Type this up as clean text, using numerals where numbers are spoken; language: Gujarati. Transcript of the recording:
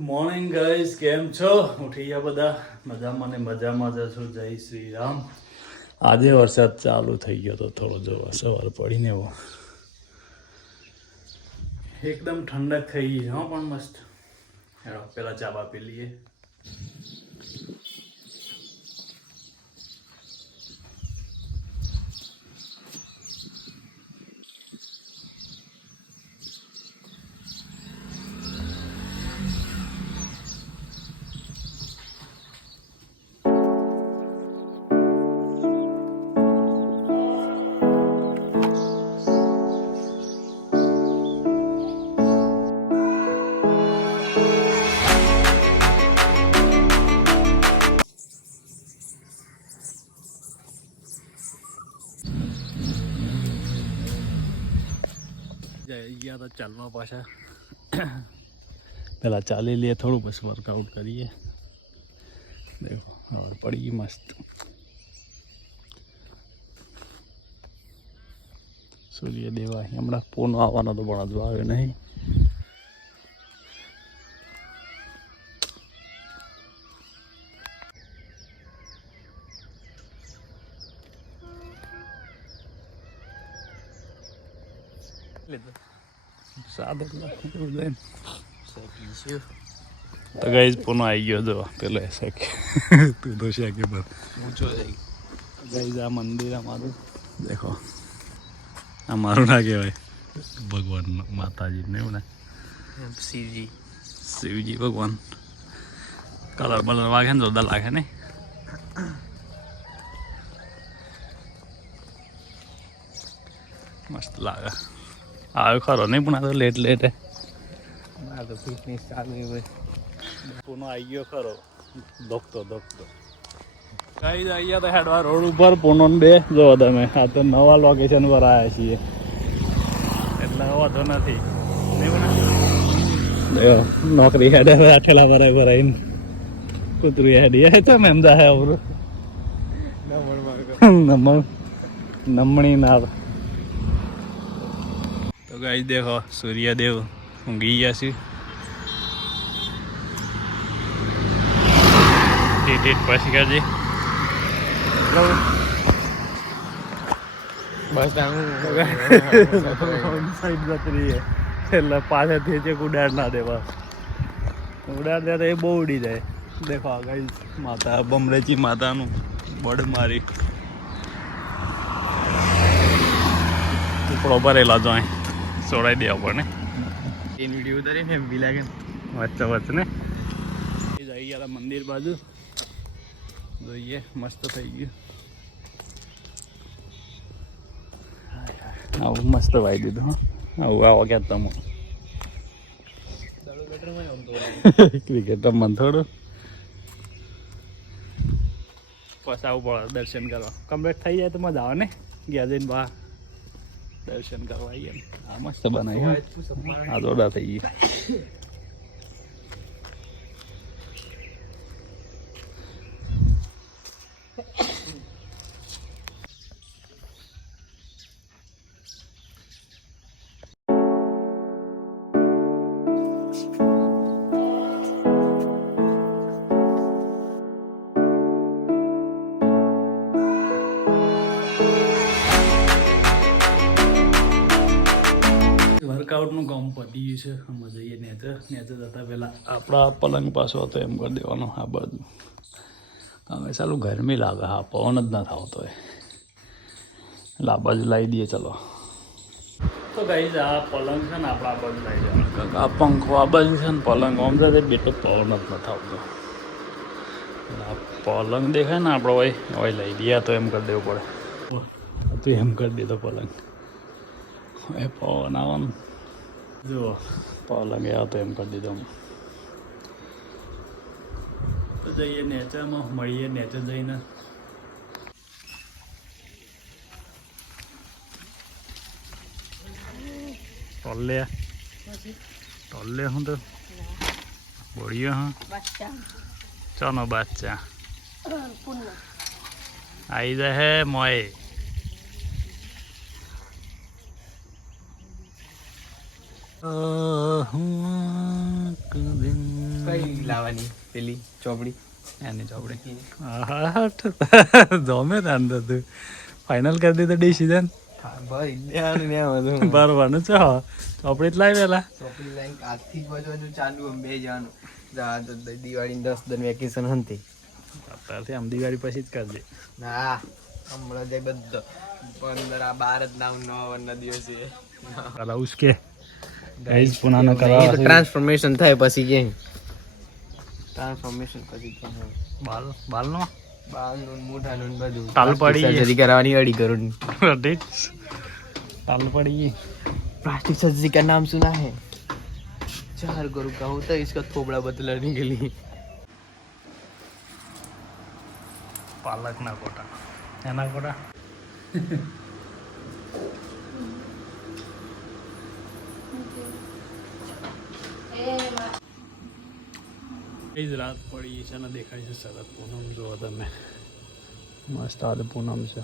મોર્નિંગ ગાઈસ, કેમ છો? ઉઠી ગયા બધા? મજામાં ને મજામાં જશો. જય શ્રી રામ. આજે વરસાદ ચાલુ થઈ ગયો તો થોડો જો સવાર પડીને એવો એકદમ ઠંડક થઈ ગઈ. હા પણ મસ્ત. હેડો પેલા ચા બા પી લઈએ. ગયા તો ચાલવા પાછા પેલા ચાલી લઈએ થોડું, પછી વર્કઆઉટ કરીએ. દેખો હવે પડી ગઈ મસ્ત. સૂર્ય દેવા હમણાં પૂનો આવવાનો તો પણ હજુ આવ્યો નહીં. તો ગાઈસ પૂનો આવી ગયો. જો પેલો શેકે તું તો શેકે બસ ગાઈસ. આ મંદિર અમારું દેખો. આ મારું ના કહેવાય, ભગવાન માતાજી ને એવું ને, શિવજી ભગવાન. કલર બલર વાગે ને જોરદાર લાગે ને. મસ્ત લાગે. આવ્યો ખરો નહીં પણ આ તો લેટ તો ફિટનેસ ચાલુ હોય. પૂનો આવી ગયો ખરો, દોખતો કઈ આવી ગયા તો હેડવા રોડ ઉપર પૂનો બે જો તમે. આ તો નવા લોકેશન પર આવ્યા છીએ એટલે વાંધો નથી. નોકરી હેડે આઠેલા ભરાઈને કૂતરું હેડી તો મેમ દા હે અવરું નમણી ના. તો ગાઈ દેખો સૂર્યદેવ ઊંઘી ગયા છે. પછી કરજે બસ એટલે પાછળથી છે ઉડાડ ના દેવા. ઉડાડ દે તો એ બહુ ઉડી જાય. દેખો ગાઈ માતા બમરેચી માતાનું બડ મારી ટુકડો ભરેલા જો અહીં સોડાઈ દેવા પડે ને. એ વિડીયો ઉતારી ને એમ બી લાગે વચ્ચે ને. જઈ ગયા મંદિર બાજુ જોઈએ. મસ્ત થઈ ગયું. આવું મસ્ત વાઈ દીધું. આવું આવો ક્યાં તમે ક્રિકેટ રમવાનું થોડું પછી આવું પડે દર્શન કરવા. કમ્પ્લીટ થઈ જાય તો મજા આવે ને. ગયા જઈને બહાર દર્શન કરવા આવીએ. આ મસ્ત બનાવી. આ જોડા થઈ ગઈ. વર્કઆઉટનું કામ પતી ગયું છે. અમે જઈએ નેચર જતા પહેલાં આપણા પલંગ પાછો હતો એમ કરી દેવાનો. આ બાજુ અમે ચાલુ ગરમી લાગે. હા પવન જ ના થતો હોય એટલે આ બાજુ લાવી દઈએ. ચલો તો ગાઈઝ આ પલંગ છે ને આપણે આ બાજુ લાવી દેવાનું. આ પંખો આ બાજુ છે ને પલંગ આમ છે બેટો પવન જ નથી આવતો. આ પલંગ દેખાય ને આપણો હોય હવે લઈ દઈએ. તો એમ કરી દેવું પડે. તો એમ કરી દે તો પલંગ એ પવન આવવાનું. જુઓ પલંગ આવ્યો તો એમ કરી દીધો. તો જઈએ નેચરમાં મળીએ. નેચર જઈને ટોલે હું તો બોળ્યો હા ચાનો બાદશાહ આવી જાય હે મોય. હું કઈ લાવવાની પેલી ચોપડી એની ચોપડી જોમે તાન તો તું ફાઇનલ કરી દીધું ડિસિઝન ભાઈ ધ્યાન ને બધું બરાબર છે ચોપડી જ લાવી પેલા ચોપડી લાઈન આજથી જ બધું ચાલુ આમ બે જવાનું દિવાળી 10 દિન વેકેશન હતી અત્યારથી આમ દિવાળી પછી જ કરજે ના હમણાં જે બધો 15 આ 12 જ નામ નવા દિવસે પેલા ઉસકે ગાઈસ પુનાનો કરાવા ટ્રાન્સફોર્મેશન થાય પછી કે ટ્રાન્સફોર્મેશન પછી કે બાલનો બાલનું મોઢાનું બધું તાલ પડી સર્જરી કરાવવાની 2.5 કરોડ તાલ પડી प्लास्टिक सर्जरी का नाम सुना है 4 करोड़ का होता है इसका थोबड़ा बदलने के लिए પાલક ના કોટા એના કોટા એ જ રાત પડી છે ને દેખાય છે સરસ પૂનમ જુઓ તમે મસ્ત આજે પૂનમ છે